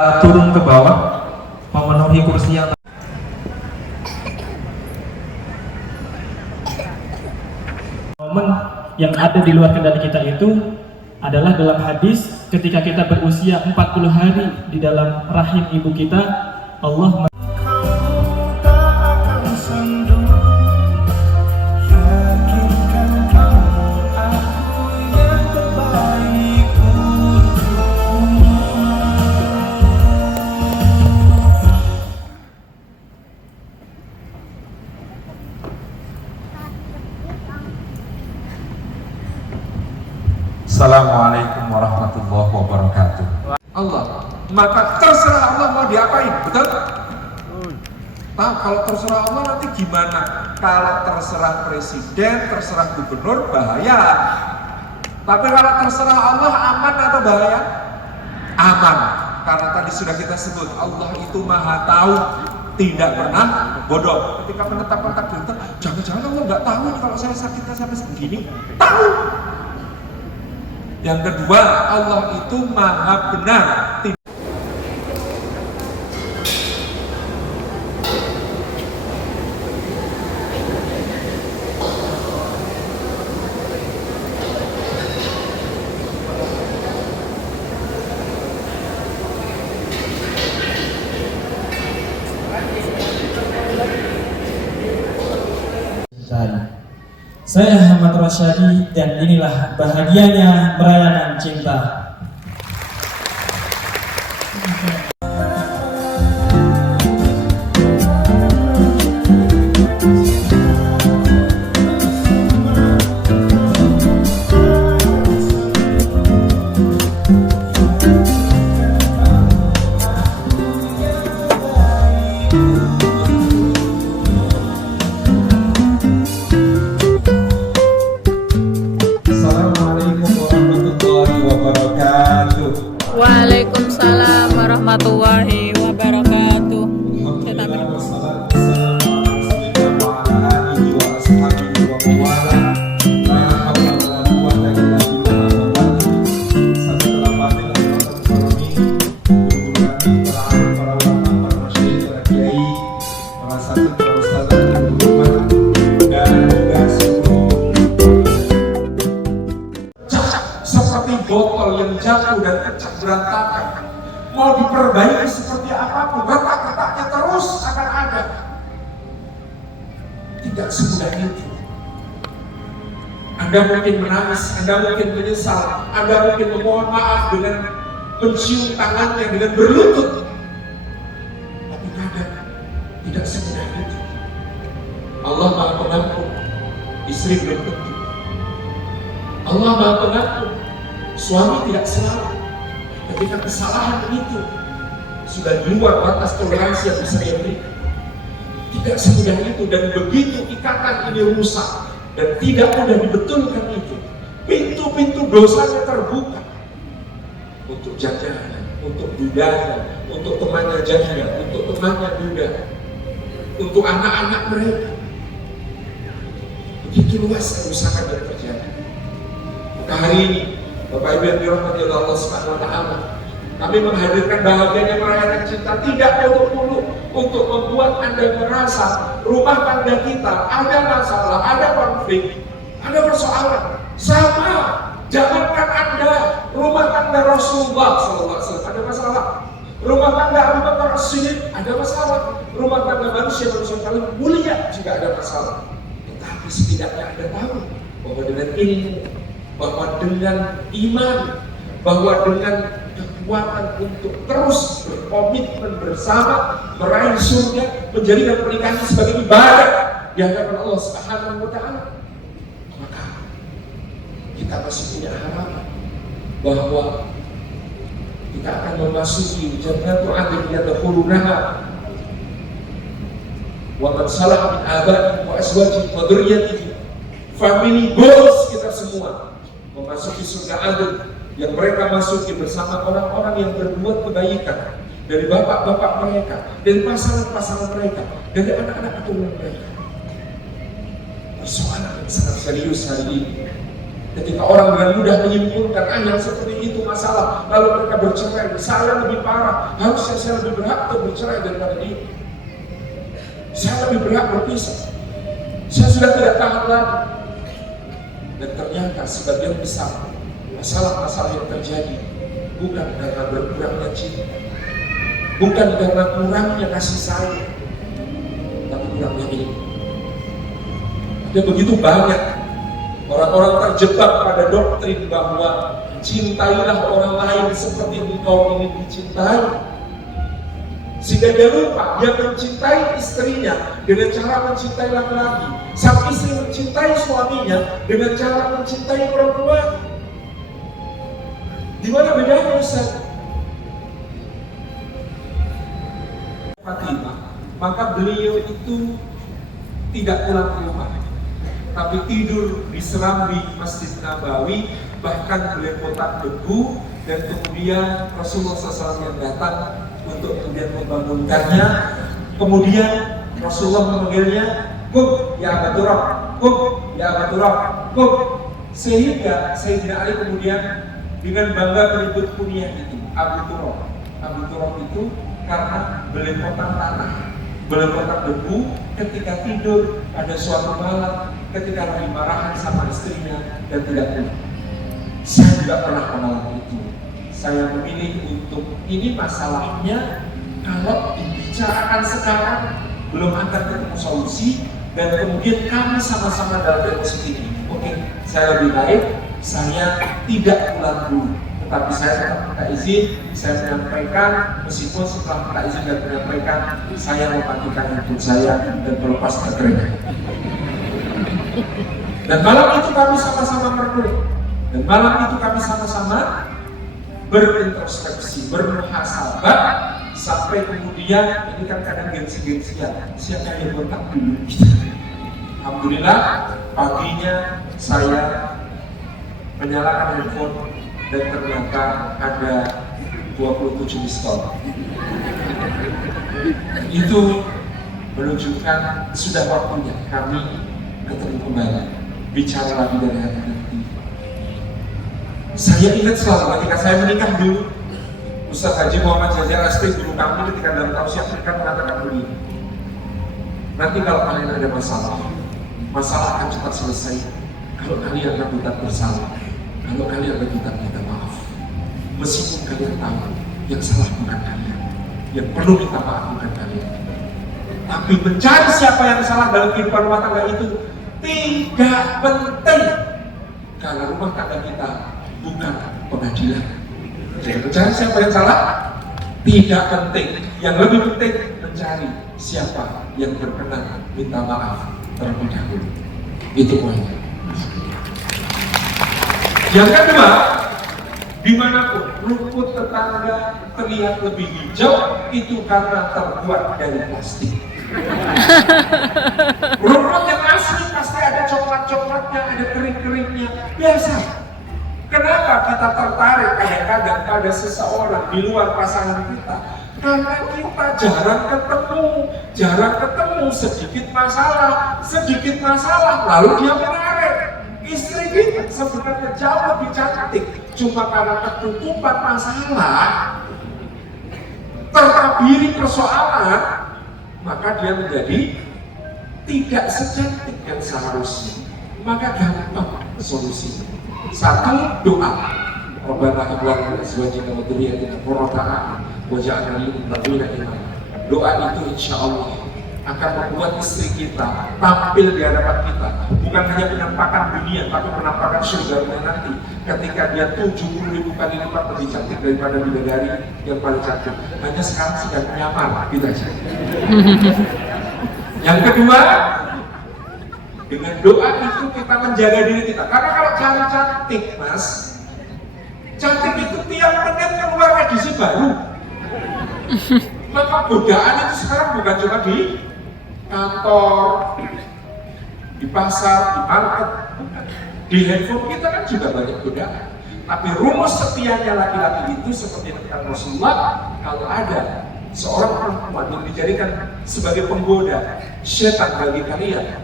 turun ke bawah memenuhi kursi yang momen yang ada di luar kendali kita itu adalah dalam hadis ketika kita berusia 40 hari di dalam rahim ibu kita, Allah Assalamualaikum warahmatullahi wabarakatuh. Allah, maka terserah Allah mau diapain, betul? Nah, kalau terserah Allah nanti gimana? Kalau terserah presiden, terserah gubernur, bahaya. Tapi kalau terserah Allah, aman atau bahaya? Aman. Karena tadi sudah kita sebut, Allah itu maha tahu, tidak pernah bodoh. Ketika menetapkan takdir itu, jangan-jangan Allah nggak tahu nih kalau saya sakitnya sampai segini. Tahu. Yang kedua, Allah itu maha benar. Saya Ahmad Rasyadi dan inilah bahagianya merayakan cinta. Waalaikumsalam warahmatullahi wabarakatuh. Seperti botol yang jatuh dan pecah berantakan, mau diperbaiki seperti apapun, retak-retaknya terus akan ada. Tidak semudah itu. Anda mungkin menangis, Anda mungkin menyesal, Anda mungkin memohon maaf dengan mencium tangannya, dengan berlutut. Tapi kadang tidak semudah itu. Allah Maha Pengampun, istri belum tentu. Allah Maha Pengampun, suami tidak selalu. Ketika kesalahan itu sudah di luar batas toleransi yang bisa dia berikan, tidak semudah itu. Dan begitu ikatan ini rusak dan tidak mudah dibetulkan itu, pintu-pintu dosanya terbuka untuk jajanan, untuk budaya, untuk temannya janda, untuk temannya duda, untuk anak-anak mereka. Begitu luas kerusakan yang terjadi. Maka hari ini Bapak Ibu yang dirahmati oleh Allah Subhanahu wa taala, kami menghadirkan bahagianya merayakan cinta tidak muluk-muluk untuk membuat Anda merasa rumah tangga kita ada masalah, ada konflik, ada persoalan. Sama, jangankan Anda, rumah tangga Rasulullah SAW ada masalah, rumah tangga Abu Bakar As-Siddiq ada masalah, rumah tangga manusia paling mulia juga ada masalah. Tetapi setidaknya Anda tahu bahwa dengan ilmu, bahwa dengan iman, bahwa dengan kekuatan untuk terus berkomitmen bersama meraih surga, menjadikan pernikahan sebagai ibadah di hadapan Allah Subhanahu wa taala, maka kita masih punya harapan bahwa kita akan memasuki jannatul adn yadkhulunaha wa man salaha min abaihim wa azwajihim wa dzurriyyatihim. Family goals kita semua memasuki surga adil yang mereka masuki bersama orang-orang yang berbuat kebaikan, dari bapak-bapak mereka, dari pasangan-pasangan mereka, dari anak-anak keturunan mereka. Persoalan yang sangat serius hari ini Ketika orang dengan mudah menyimpulkan yang seperti itu masalah, lalu mereka bercerai, saya lebih parah, harusnya saya lebih berhak untuk bercerai daripada dia. Saya lebih berhak berpisah. Saya sudah tidak tahan lagi. Dan ternyata sebagian besar masalah-masalah yang terjadi bukan karena berkurangnya cinta, bukan karena kurangnya kasih sayang, tapi kurangnya ilmu. Ada begitu banyak orang-orang terjebak pada doktrin bahwa cintailah orang lain seperti engkau ingin dicintai, sehingga dia lupa dia mencintai istrinya dengan cara mencintai laki-laki, sang istri mencintai suaminya dengan cara mencintai orang tua. Di mana bedanya, Ustaz? Fatimah, maka beliau itu tidak pulang ke rumah, tapi tidur di serambi Masjid Nabawi, bahkan belepotan debu, dan kemudian Rasulullah SAW yang datang untuk kemudian membangunkannya. Kemudian Rasulullah memanggilnya, "Qum ya Abu Turab, qum ya Abu Turab, qum." Sehingga Sayyidina Ali kemudian dengan bangga menyebut kunyah itu Abu Turab. Abu Turab itu karena belepotan tanah, belepotan debu ketika tidur pada suatu malam, ketika lagi marahan sama istrinya dan tidak pulang. Saya juga pernah mengalami itu. Saya memilih untuk ini masalahnya, kalau dibicarakan sekarang belum akan ketemu solusi, dan kemudian kami sama-sama dalam emosi ini. Oke, saya lebih baik saya tidak pulang dulu, tetapi saya tetap minta izin, saya menyampaikan, meskipun setelah minta izin dan menyampaikan, saya mematikan handphone saya dan melepas baterai. Dan malam itu kami sama-sama merenung, dan malam itu kami sama-sama berintrospeksi, bermuhasabah, sampai kemudian ini kan kadang gengsi-gengsian, siapa yang kontak dulu? Alhamdulillah paginya saya menyalakan handphone dan ternyata ada 27 miss call. Itu menunjukkan sudah waktunya kami ketemu kembali, bicara lagi dari hati ke hati. Saya ingat selalu ketika saya menikah dulu, Ustaz Haji Muhammad Jazir Asri, guru kami ketika dalam tausiah mereka mengatakan begini, nanti kalau kalian ada masalah akan cepat selesai kalau kalian rebutan bersalah, kalau kalian rebutan minta maaf, meskipun kalian tahu yang salah bukan kalian, yang perlu minta maaf bukan kalian. Tapi mencari siapa yang salah dalam kehidupan rumah tangga itu tidak penting, karena rumah tangga kita bukan pengadilan. Jadi mencari siapa yang salah tidak penting, yang lebih penting mencari siapa yang berkenan minta maaf terlebih dahulu. Itu poinnya. Yang kedua, dimanapun rumput tetangga terlihat lebih hijau, itu karena terbuat dari plastik. Rumput yang asli pasti ada coklat-coklatnya, ada kering-keringnya, biasa. Kenapa kita tertarik kadang-kadang pada seseorang di luar pasangan kita? Karena kita jarang ketemu, sedikit masalah, lalu dia menarik. Istri kita sebenarnya jauh lebih cantik, cuma karena ketutupan masalah, tertabiri persoalan, maka dia menjadi tidak secantik yang seharusnya. Maka gampang solusinya. Satu, doa. Rabbana hab lana min azwajina wa dhurriyyatina qurrata a'yun waj'alna lil muttaqina imama. Doa itu insya Allah akan membuat istri kita tampil di hadapan kita, bukan hanya penampakan dunia, tapi penampakan surga nanti, ketika dia 70.000 kali lipat lebih cantik daripada bidadari yang paling cantik. Hanya sekarang sedang menyamar, gitu aja. Yang kedua, dengan doa itu kita menjaga diri kita. Karena kalau cari cantik, Mas, cantik itu tiap menit keluar edisi baru. Maka godaan itu sekarang bukan cuma di kantor, di pasar, di market, di handphone kita kan juga banyak godaan. Tapi rumus setianya laki-laki itu seperti kata Rasulullah, kalau ada seorang perempuan yang dijadikan sebagai penggoda setan bagi kalian,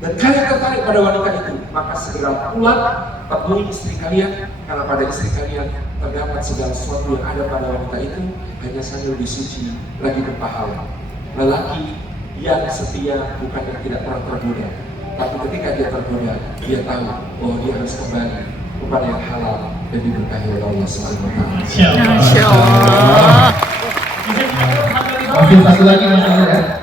dan kalian tertarik pada wanita itu, maka segera pulang temui istri kalian, karena pada istri kalian terdapat segala sesuatu yang ada pada wanita itu, hanya sambil disuci lagi berpahala. Lelaki yang setia bukan yang tidak pernah tergoda, tapi ketika dia tergoda, dia tahu bahwa dia harus kembali kepada yang halal dan diberkahi oleh Allah Subhanahu wa Ta'ala. Masya Allah. Masih satu lagi masalah ya.